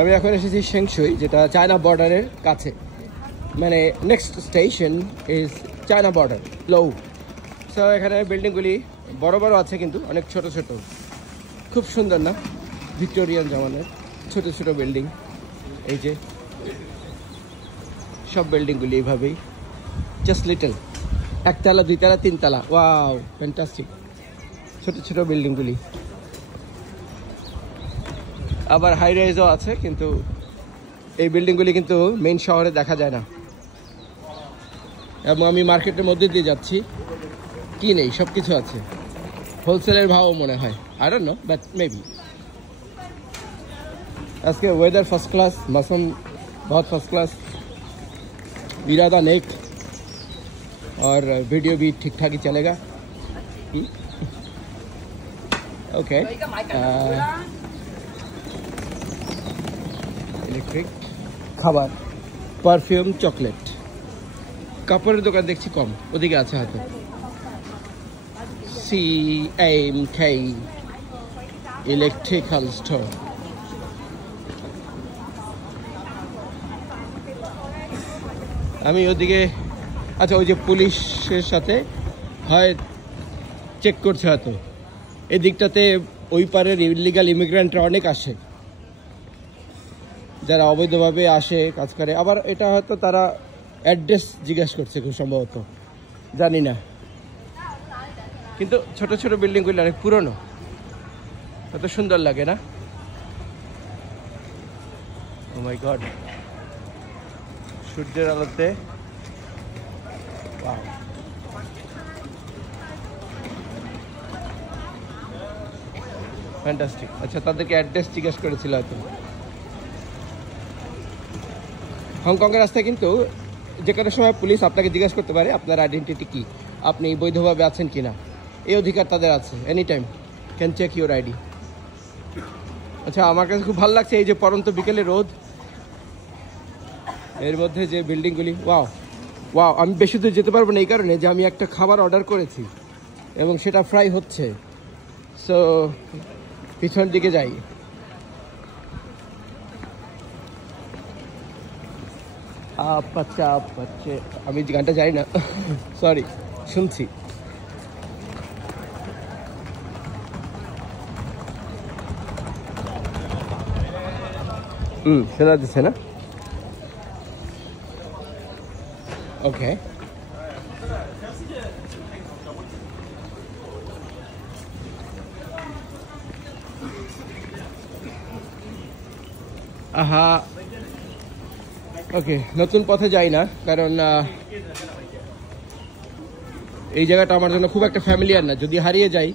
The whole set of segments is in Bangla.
আমি এখন এসেছি শেংশুই, যেটা চায়না বর্ডারের কাছে, মানে next station is China border low. So এখানে বিল্ডিংগুলি বড় বড় আছে কিন্তু অনেক ছোট ছোট, খুব সুন্দর না, ভিক্টোরিয়ান জামানার ছোট ছোট বিল্ডিং। এই যে সব বিল্ডিংগুলি এইভাবেই, জাস্ট লিটল, একতলা দুইতলা তিনতলা, ওয়াও ফ্যান্টাস্টিক, ছোট ছোট বিল্ডিংগুলি। আবার হাই রাইজও আছে, কিন্তু এই বিল্ডিংগুলি কিন্তু মেইন শহরে দেখা যায় না। এবং আমি মার্কেটের মধ্যে দিয়ে যাচ্ছি, কি নেই, সব কিছু আছে, হোলসেলের ভাবও মনে হয়, I don't know but maybe. আজকে ওয়েদার ফার্স্ট ক্লাস, मौसम बहुत फर्स्ट क्लास, इरादा नेक और वीडियो भी ठीक ठाक ही चलेगा। ओके, ইলেকট্রিক, খাবার, পারফিউম, চকলেট, কাপড়ের দোকান দেখছি কম, ওদিকে আছে হয়তো। CMK electrical store. আমি ওদিকে, আচ্ছা ওই যে পুলিশের সাথে হয় চেক করছে হয়তো, এই দিকটাতে ওই পারের ইলিগাল ইমিগ্রেন্টরা অনেক আসে, যারা অবৈধভাবে আসে কাজ করে। আবার এটা হয়তো তারা অ্যাড্রেস জিজ্ঞেস করছে খুব সম্ভবত, জানি না। কিন্তু ছোট ছোট বিল্ডিংগুলো অনেক পুরনো, কত সুন্দর লাগে না? ও মাই গড, সূর্যের আলোতে ফ্যান্টাস্টিক। আচ্ছা, তাদেরকে অ্যাড্রেস জিজ্ঞেস করেছিল হয়তো। হংকংয়ের রাস্তায় কিন্তু যে কোনো সময় পুলিশ আপনাকে জিজ্ঞেস করতে পারে আপনার আইডেন্টিটি কি, আপনি বৈধভাবে আছেন কি না, এই অধিকার তাদের আছে। Any time can check your ID. আচ্ছা, আমার কাছে খুব ভালো লাগছে এই যে পরন্ত বিকেলে রোদ, এর মধ্যে যে বিল্ডিংগুলি, ওয়াও ওয়াও। আমি বেশি দূর যেতে পারবো না এই কারণে যে আমি একটা খাবার অর্ডার করেছি এবং সেটা ফ্রাই হচ্ছে, সো পিছন দিকে যাই। আচ্ছা, আমি গানটা জানি না, সরি, শুনছি। শোনা দিচ্ছে না? ওকে, আহা, ওকে, নতুন পথে যাই না, কারণ এই জায়গাটা আমার জন্য খুব একটা ফ্যামিলিয়ার না। যদি হারিয়ে যাই,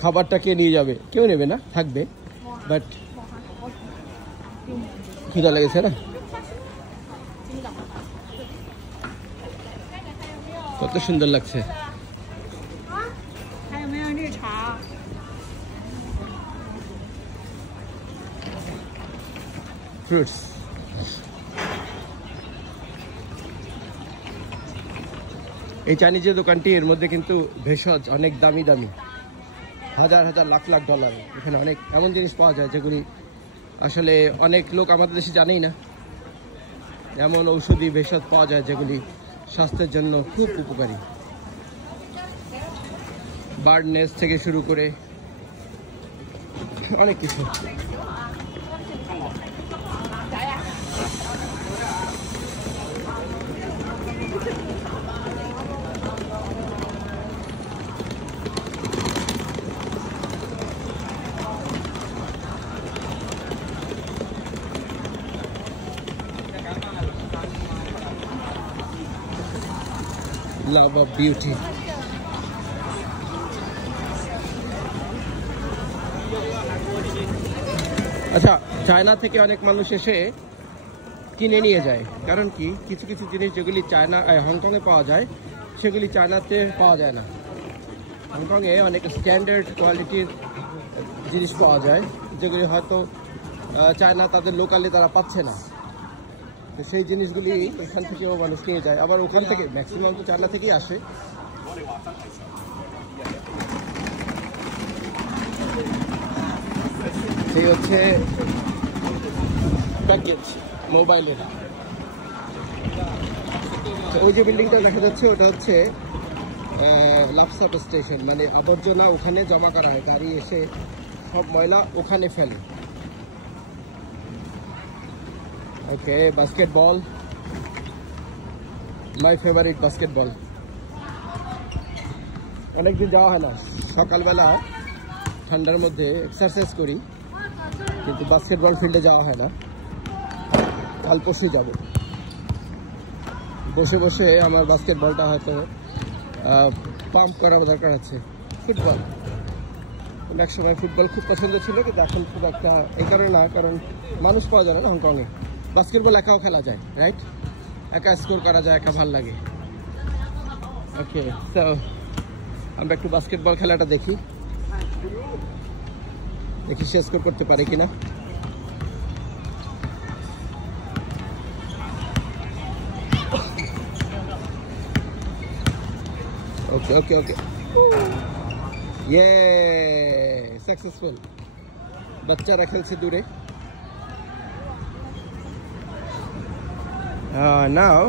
খাবারটা কে নিয়ে যাবে? কেউ নেবে না, থাকবে, বাট খিদা লেগেছে না? কত সুন্দর লাগছে। ফ্রুটস, এই চাইনিজের দোকানটি, এর মধ্যে কিন্তু ভেষজ অনেক দামি দামি, হাজার হাজার লাখ লাখ ডলার। এখানে অনেক এমন জিনিস পাওয়া যায় যেগুলি আসলে অনেক লোক আমাদের দেশে জানেই না। এমন ঔষধি ভেষজ পাওয়া যায় যেগুলি স্বাস্থ্যের জন্য খুব উপকারী, বার্ড নেস্ট থেকে শুরু করে অনেক কিছু। Love of beauty. আচ্ছা, চায়না থেকে অনেক মানুষ এসে কিনে নিয়ে যায়, কারণ কি কিছু কিছু জিনিস যেগুলি চায়না হংকংয়ে পাওয়া যায় সেগুলি চায়নাতে পাওয়া যায় না। হংকংয়ে অনেক স্ট্যান্ডার্ড কোয়ালিটির জিনিস পাওয়া যায় যেগুলি হয়তো চায়না তাদের লোকালি তারা পাচ্ছে না, তো সেই জিনিসগুলি এখান থেকেও মানুষ নিয়ে যায়। আবার ওখান থেকে ম্যাক্সিমাম তো চায়না থেকেই আসে। সেই হচ্ছে প্যাকেজ মোবাইলের। ওই যে বিল্ডিংটা দেখা যাচ্ছে ওটা হচ্ছে লাফসাপ স্টেশন, মানে আবর্জনা ওখানে জমা করা হয়, গাড়ি এসে সব ময়লা ওখানে ফেলে। ওকে, বাস্কেটবল, মাই ফেভারিট বাস্কেটবল। অনেকদিন যাওয়া হয় না, সকালবেলা ঠান্ডার মধ্যে এক্সারসাইজ করি, কিন্তু বাস্কেটবল ফিল্ডে যাওয়া হয় না। কাল পরশু যাব। বসে বসে আমার বাস্কেটবলটা হয়তো পাম্প করার দরকার আছে। ফুটবল, এক সময় ফুটবল খুব পছন্দ ছিল, কিন্তু এখন খুব একটা, এই কারণে না, কারণ মানুষ পাওয়া যায় না হংকংয়ে। বাস্কেটবল একাও খেলা যায়, রাইট? একা স্কোর করা যায়, একা ভাল লাগে। ওকে, তো আমরা একটু বাস্কেটবল খেলাটা দেখি সে স্কোর করতে পারে কিনা। ওকে ওকে ওকে, ইয়ে সাকসেসফুল। বাচ্চারা খেলছে দূরে। নাও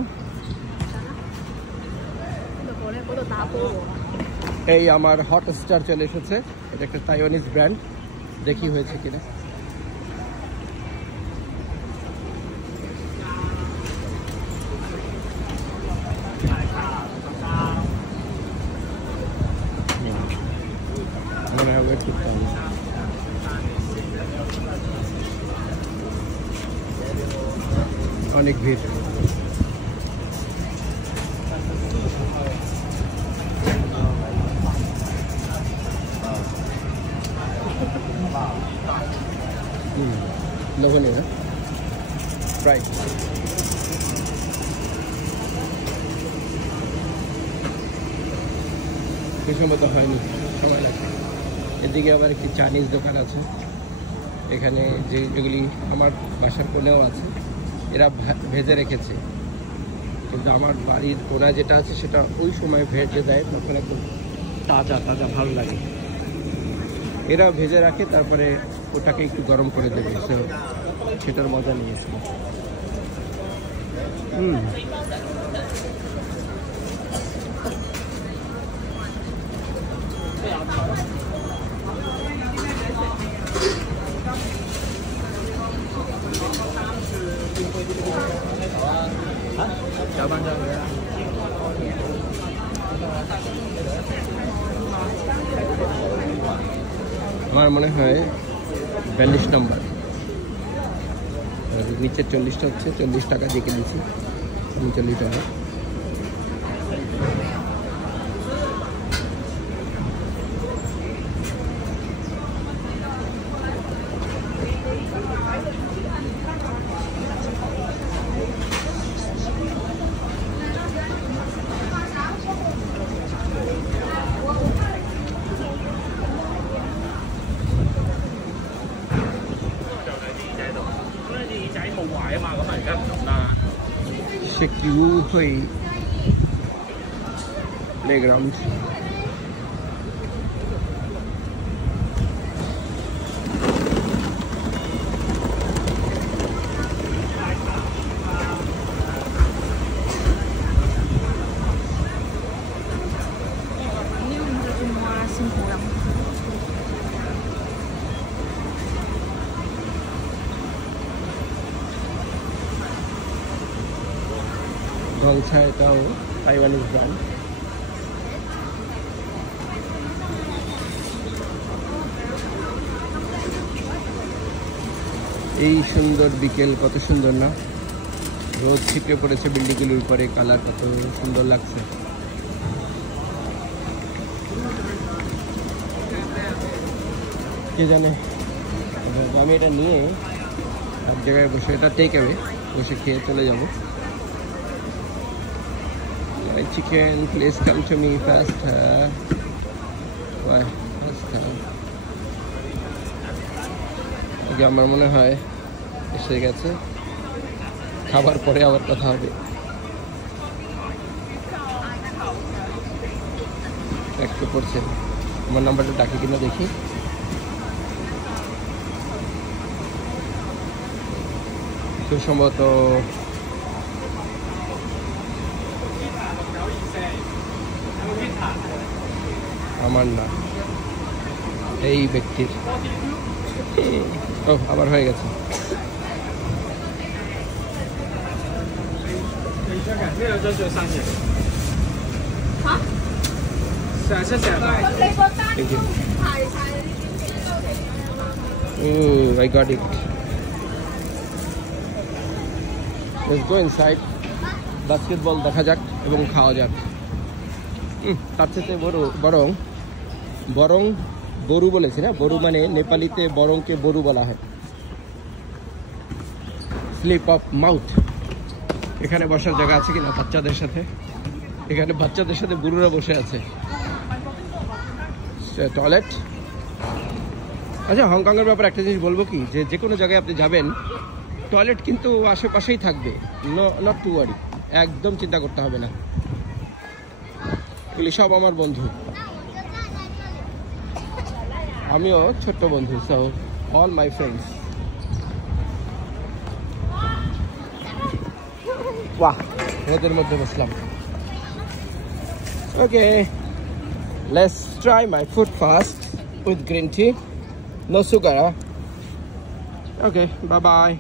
এই আমার হট স্টার চলে এসেছে। এটা একটা তাইওয়ানিজ ব্র্যান্ড, দেখি হয়েছে কিনা। অনেক ভিড়। লোভনীয় না প্রাইস। সম্মত হয়নি, সময় লাগবে। এদিকে আবার একটি চাইনিজ দোকান আছে, এখানে যেগুলি আমার বাসার কোণেও আছে, এরা ভেজে রেখেছে, কিন্তু আমার বাড়ির কোণা যেটা আছে সেটা ওই সময় ভেজে দেয়, তখন একদম তাজা তাজা ভালো লাগে। এরা ভেজে রাখে, তারপরে ওটাকে একটু গরম করে দেবে, সেটার মজা নিয়েছিল। আমার মনে হয় 42 নম্বর, নিচের 40টা হচ্ছে 40 টাকা দিয়ে কিনেছি, 39 টাকা।食魚去 playground。গংছা, এটাও তাইওয়ানিজ ব্র্যান্ড। এই সুন্দর বিকেল, কত সুন্দর না? রোদ ছিটকে পড়েছে বিল্ডিংগুলোর উপরে, কালার কত সুন্দর লাগছে। কে জানে, আমি এটা নিয়ে এক জায়গায় বসে, এটা টেক অ্যাওয়ে, বসে খেয়ে চলে যাবো। Chicken, please come to me faster. Why faster? Okay, আমার মনে হয় এসে গেছে, খাবার পরে আবার কথা হবে। একটু পড়ছে, আমার নাম্বারটা ডাকি কিনা দেখি। খুব সম্ভবত আমার না, এই ব্যক্তির। ও আবার হয়ে গেছে। Thank you. Oh, I got it. Let's go inside. Basketball দেখা যাক এবং খাওয়া যাক। তার থেকে বরং বরু বলেছি না, বরু মানে নেপালিতে বরংকে বরু বলা হয়। Slip of mouth. এখানে বসার জায়গা আছে কিনা বাচ্চাদের সাথে? এখানে বাচ্চাদের সাথে বুড়োরা বসে আছে। টয়লেট। আচ্ছা, হংকংয়ের ব্যাপারে একটা জিনিস বলবো কি, যে কোনো জায়গায় আপনি যাবেন টয়লেট কিন্তু আশেপাশেই থাকবে, নট টু ওয়ারি, একদম চিন্তা করতে হবে না। এগুলি সব আমার বন্ধু, আমিও ছোট্ট বন্ধু। So all my friends. বাহ, রোদের মধ্যে বসলাম। Okay, let's try my food fast with green tea, no sugar. Okay, bye bye.